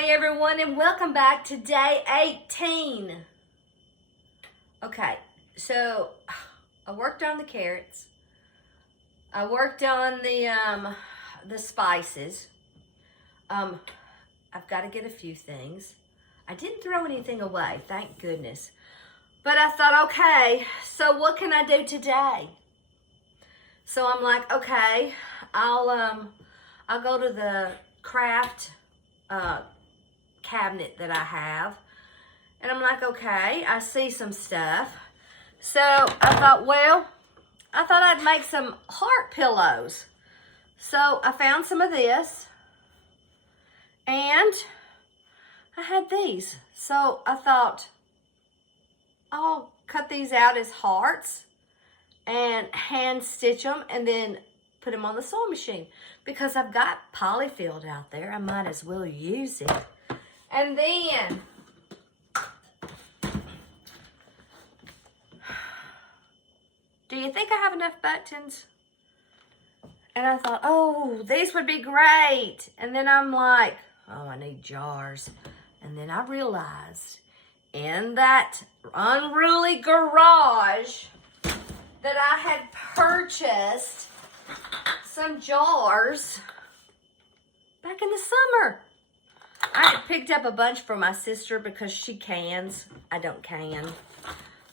Hi everyone and welcome back to day 18. Okay, so I worked on the carrots. I worked on the spices. I've got to get a few things. I didn't throw anything away, thank goodness. But I thought, okay, so what can I do today? So I'm like, okay, I'll go to the craft cabinet that I have, and I'm like, okay, I see some stuff. So I thought, well, I thought I'd make some heart pillows. So I found some of this, and I had these. So I thought, I'll cut these out as hearts and hand stitch them and then put them on the sewing machine. Because I've got polyfield out there, I might as well use it. And then, do you think I have enough buttons? And I thought, oh, these would be great. And then I'm like, oh, I need jars. And then I realized in that unruly garage that I had purchased some jars back in the summer. I had picked up a bunch for my sister because she cans. I don't can.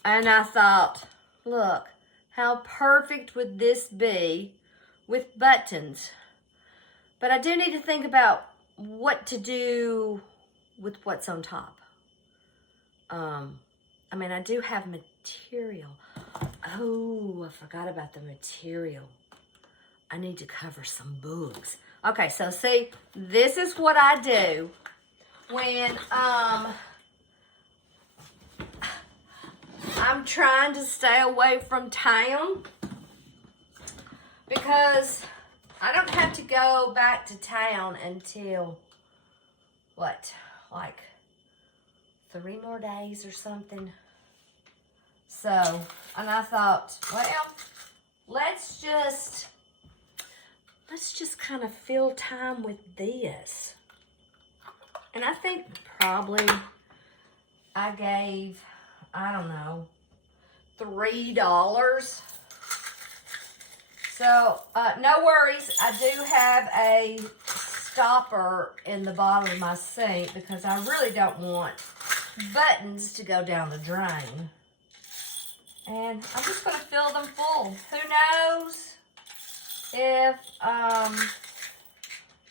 And I thought, look, how perfect would this be with buttons? But I do need to think about what to do with what's on top. I mean, I do have material. Oh, I forgot about the material. I need to cover some books. Okay, so see, this is what I do when I'm trying to stay away from town, because I don't have to go back to town until, what, like 3 more days or something. So, and I thought, well, let's just kind of fill time with this. And I think probably I gave, I don't know, $3. So, no worries. I do have a stopper in the bottom of my sink because I really don't want buttons to go down the drain. And I'm just going to fill them full. Who knows if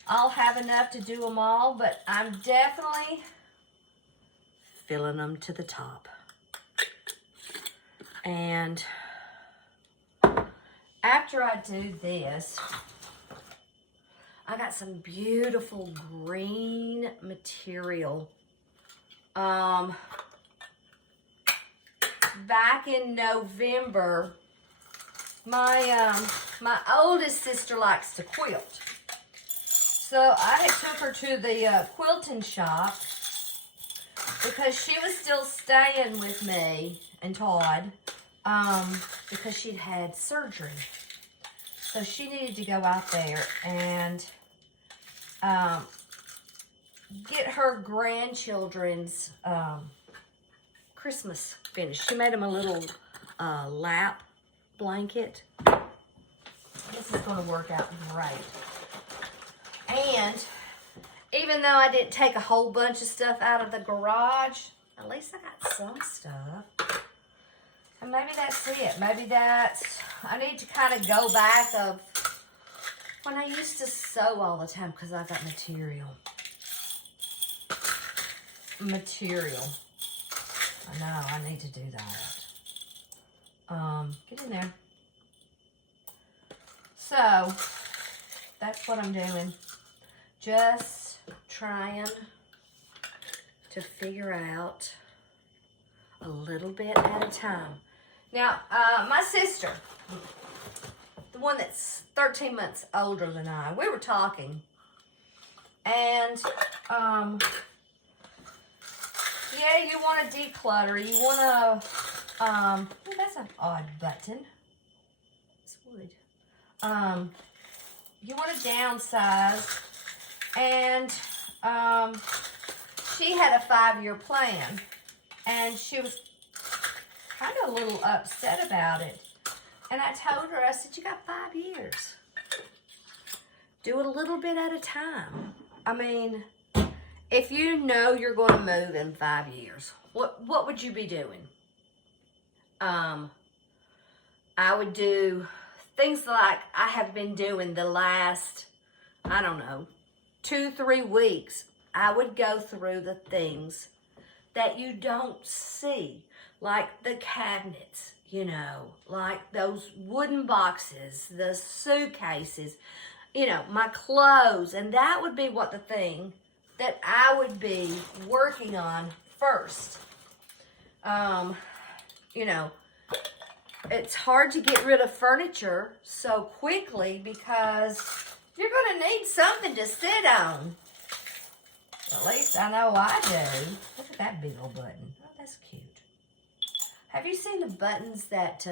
I'll have enough to do them all, but I'm definitely filling them to the top. And after I do this, I got some beautiful green material. Back in November, my oldest sister likes to quilt. So I had took her to the quilting shop because she was still staying with me and Todd because she'd had surgery. So she needed to go out there and get her grandchildren's Christmas finished. She made them a little lap blanket. This is going to work out great. And even though I didn't take a whole bunch of stuff out of the garage, at least I got some stuff. And maybe that's it. Maybe that's, I need to kind of go back of when I used to sew all the time because I got material. I know, I need to do that. Get in there. So, that's what I'm doing. Just trying to figure out a little bit at a time. Now, my sister, the one that's 13 months older than I, we were talking. And, yeah, you want to declutter. You want to, oh, that's an odd button. It's wood. You want to downsize. And she had a 5-year plan, and she was kind of a little upset about it. And I told her, I said, you got 5 years. Do it a little bit at a time. I mean, if you know you're going to move in 5 years, what would you be doing? I would do things like I have been doing the last, I don't know, 2-3 weeks. I would go through the things that you don't see, like the cabinets, you know, like those wooden boxes, the suitcases, you know, my clothes. And that would be what the thing that I would be working on first. You know, it's hard to get rid of furniture so quickly because you're going to need something to sit on. At least I know I do. Look at that big old button. Oh, that's cute. Have you seen the buttons that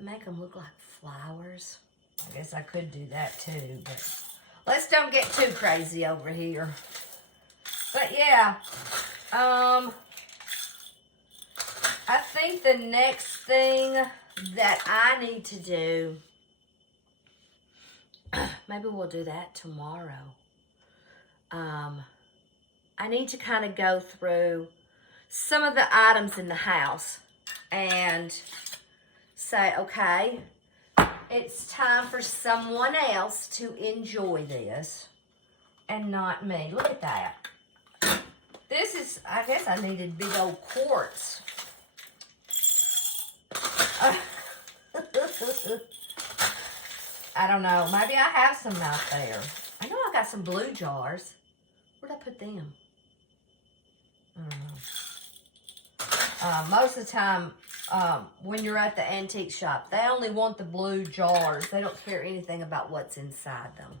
make them look like flowers? I guess I could do that too, but let's don't get too crazy over here. But yeah, I think the next thing that I need to do, maybe we'll do that tomorrow. I need to kind of go through some of the items in the house and say, okay, it's time for someone else to enjoy this and not me. Look at that. This is, I guess I needed big old quartz. I don't know. Maybe I have some out there. I know I got some blue jars. Where'd I put them? I don't know. Most of the time, when you're at the antique shop, they only want the blue jars. They don't care anything about what's inside them.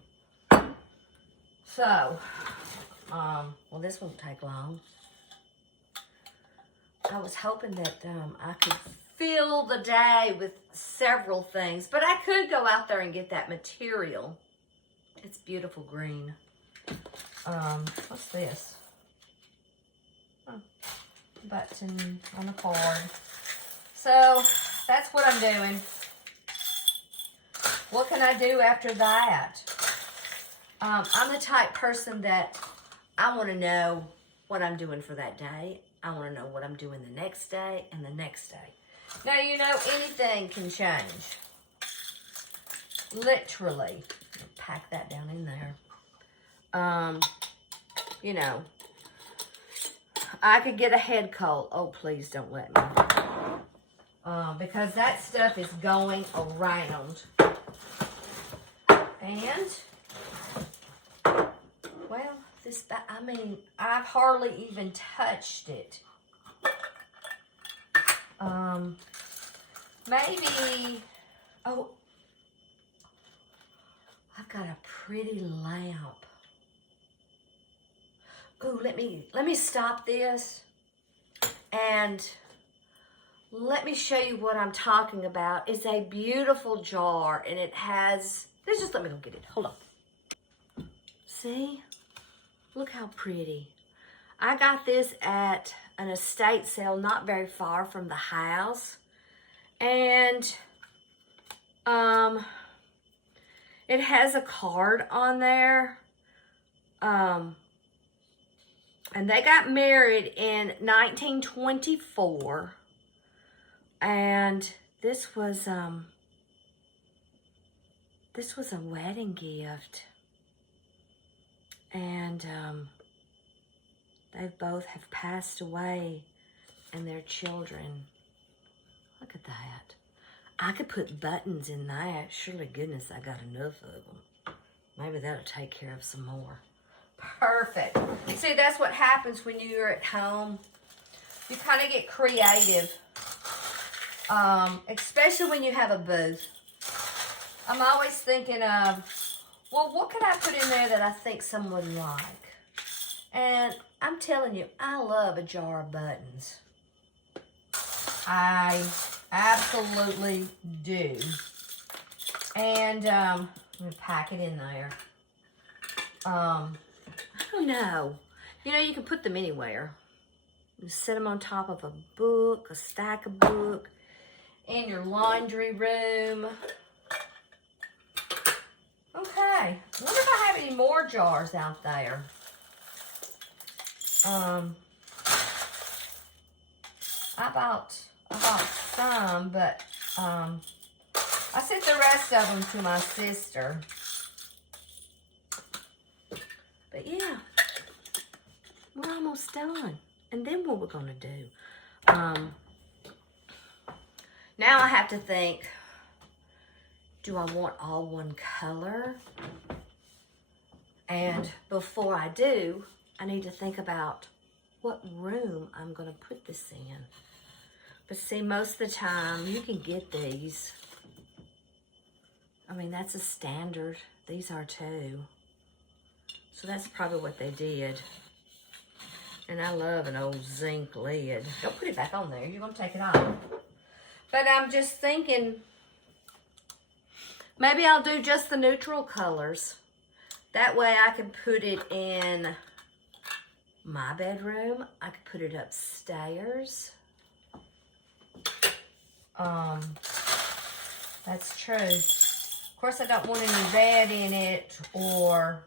So, well, this won't take long. I was hoping that I could fill the day with several things, but I could go out there and get that material. It's beautiful green. What's this? Oh, button on the card. So that's what I'm doing. What can I do after that? I'm the type person that I want to know what I'm doing for that day. I want to know what I'm doing the next day and the next day. Now, you know, anything can change. Literally. Pack that down in there. You know, I could get a head cold. Oh, please don't let me. Because that stuff is going around. And, well, this, I mean, I've hardly even touched it. Maybe, oh, I've got a pretty lamp. Ooh, let me stop this and let me show you what I'm talking about. It's a beautiful jar and it has, just let me go get it. Hold on. See? Look how pretty. I got this at an estate sale not very far from the house. And it has a card on there. And they got married in 1924. And this was a wedding gift. And they both have passed away and their children. Look at that. I could put buttons in that. Surely goodness I got enough of them. Maybe that'll take care of some more. Perfect. See, that's what happens when you're at home. You kind of get creative. Especially when you have a booth. I'm always thinking of, well, what can I put in there that I think someone would like? And I'm telling you, I love a jar of buttons. I absolutely do. And let me pack it in there. I don't know. You know, you can put them anywhere. You set them on top of a book, a stack of book, in your laundry room. Okay, I wonder if I have any more jars out there. I bought some, but I sent the rest of them to my sister. But yeah, we're almost done. And then what we're gonna do? Now I have to think, do I want all one color? And before I do, I need to think about what room I'm gonna put this in. But see, most of the time you can get these. I mean, that's a standard. These are too. So that's probably what they did. And I love an old zinc lid. Don't put it back on there. You're gonna take it off. But I'm just thinking, maybe I'll do just the neutral colors. That way I can put it in my bedroom. I could put it upstairs. That's true. Of course, I don't want any red in it, or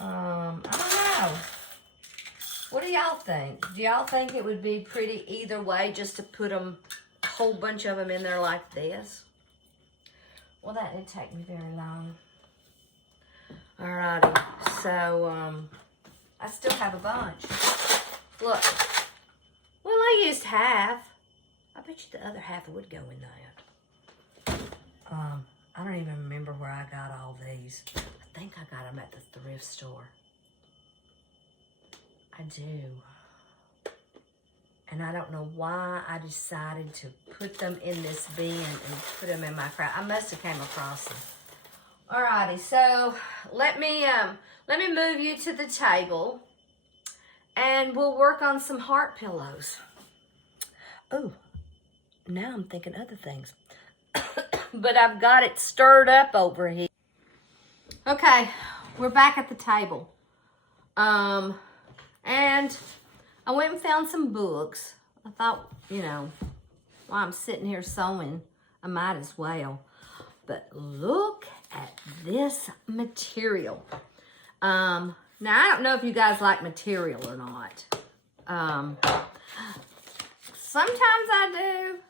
I don't know. What do y'all think? Do y'all think it would be pretty either way, just to put them, a whole bunch of them in there like this? Well, that didn't take me very long. Alrighty, so I still have a bunch. Look, well, I used half. I bet you the other half would go in that. I don't even remember where I got all these. I think I got them at the thrift store. I do. And I don't know why I decided to put them in this bin and put them in my crowd. I must have came across them. Alrighty, so let me move you to the table, and we'll work on some heart pillows. Oh, now I'm thinking other things. But I've got it stirred up over here. Okay, we're back at the table. And I went and found some books. I thought, you know, while I'm sitting here sewing, I might as well. But look at this material. Now, I don't know if you guys like material or not. Sometimes I do.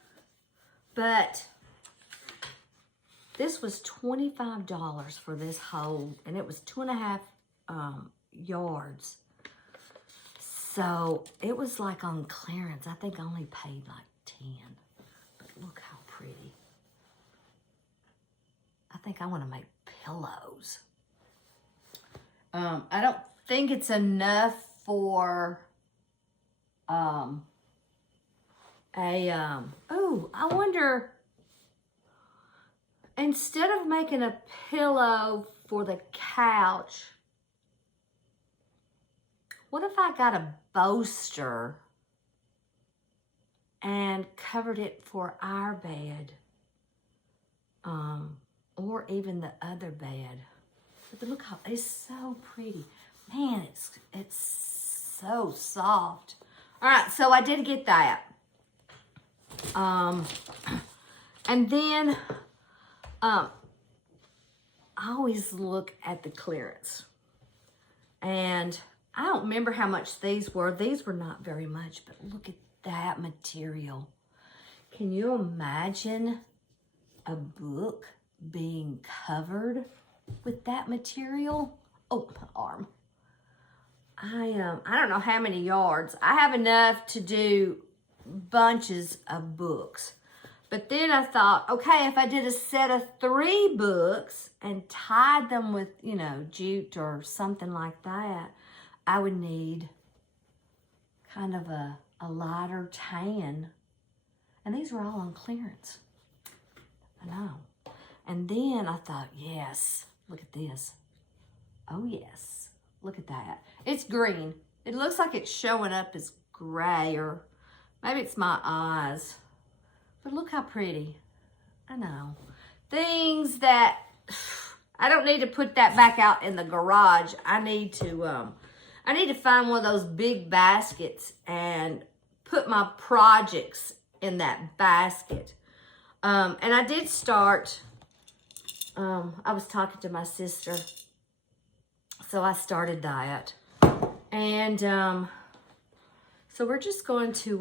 But this was $25 for this whole, and it was 2.5 yards. So it was like on clearance. I think I only paid like 10. But look how pretty. I think I want to make pillows. I don't think it's enough for oh, I wonder, instead of making a pillow for the couch, what if I got a bolster and covered it for our bed? Or even the other bed. But look how, it's so pretty. Man, it's so soft. All right, so I did get that. And then, I always look at the clearance. And I don't remember how much these were. These were not very much, but look at that material. Can you imagine a book being covered with that material? Oh, my arm. I don't know how many yards. I have enough to do bunches of books. But then I thought, okay, if I did a set of 3 books and tied them with, you know, jute or something like that, I would need kind of a lighter tan. And these were all on clearance. I know. And then I thought, yes, look at this. Oh, yes, look at that. It's green. It looks like it's showing up as gray, or maybe it's my eyes. But look how pretty. I know. Things that I don't need to put that back out in the garage. I need to find one of those big baskets and put my projects in that basket. And I did start, I was talking to my sister, so I started that. And so we're just going to,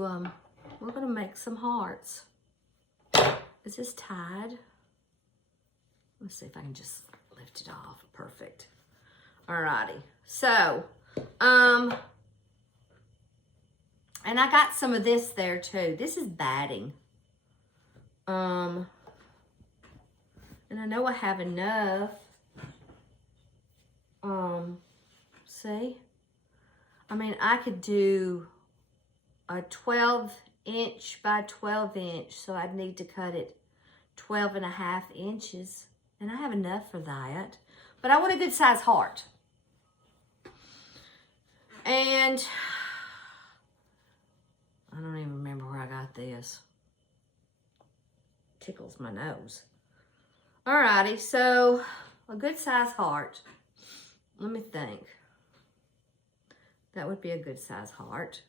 we're going to make some hearts. Is this tied? Let's see if I can just lift it off. Perfect. Alrighty. So, and I got some of this there too. This is batting. And I know I have enough. See? I mean, I could do a 12-inch by 12-inch, so I'd need to cut it 12.5 inches. And I have enough for that. But I want a good size heart. And I don't even remember where I got this. Tickles my nose. Alrighty, so a good size heart. Let me think. That would be a good size heart.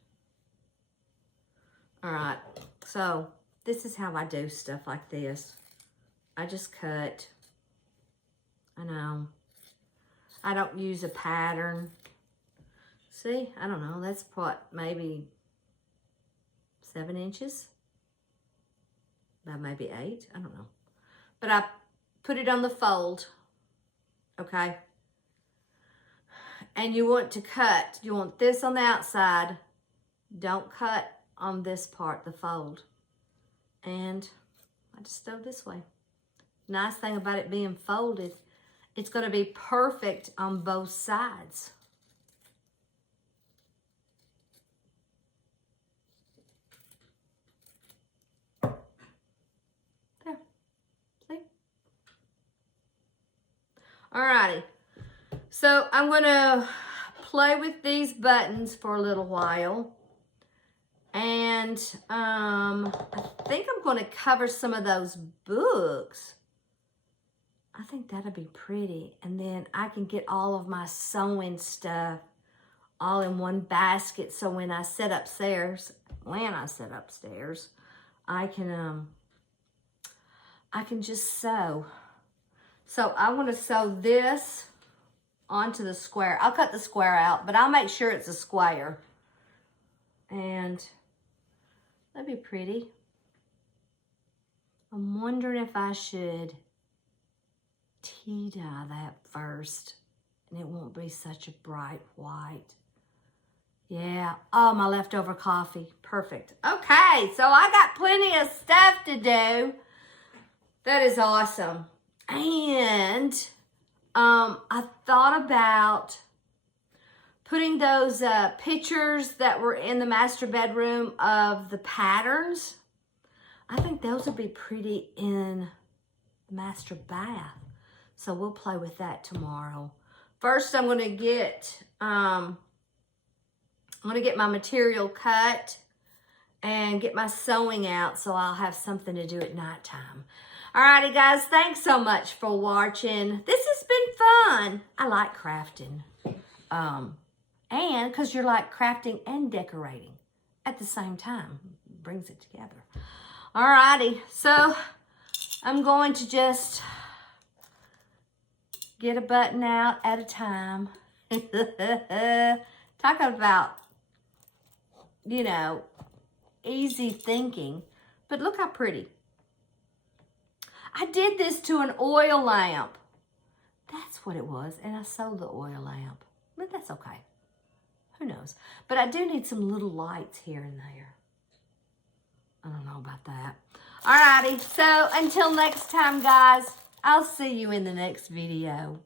Alright, so this is how I do stuff like this. I just cut. I know. I don't use a pattern. See, I don't know. That's what, maybe 7 inches? That may be 8. I don't know. But I put it on the fold. Okay. And you want to cut. You want this on the outside. Don't cut on this part, the fold. And I just go this way. Nice thing about it being folded, it's going to be perfect on both sides. There. See? Alrighty. So I'm going to play with these buttons for a little while. And I think I'm going to cover some of those books. I think that'll be pretty. And then I can get all of my sewing stuff all in one basket. So when I set upstairs, I can just sew. So I want to sew this onto the square. I'll cut the square out, but I'll make sure it's a square. And that'd be pretty. I'm wondering if I should tea dye that first, and it won't be such a bright white. Yeah. Oh, my leftover coffee. Perfect. Okay, so I got plenty of stuff to do. That is awesome. And I thought about putting those pictures that were in the master bedroom of the patterns. I think those would be pretty in the master bath. So we'll play with that tomorrow. First, I'm going to get my material cut and get my sewing out so I'll have something to do at nighttime. Alrighty, guys, thanks so much for watching. This has been fun. I like crafting. And because you're like crafting and decorating at the same time. It brings it together. Alrighty, so I'm going to just get a button out at a time. Talking about, you know, easy thinking. But look how pretty. I did this to an oil lamp. That's what it was. And I sold the oil lamp. But that's okay. Who knows? But I do need some little lights here and there. I don't know about that. Alrighty. So until next time, guys, I'll see you in the next video.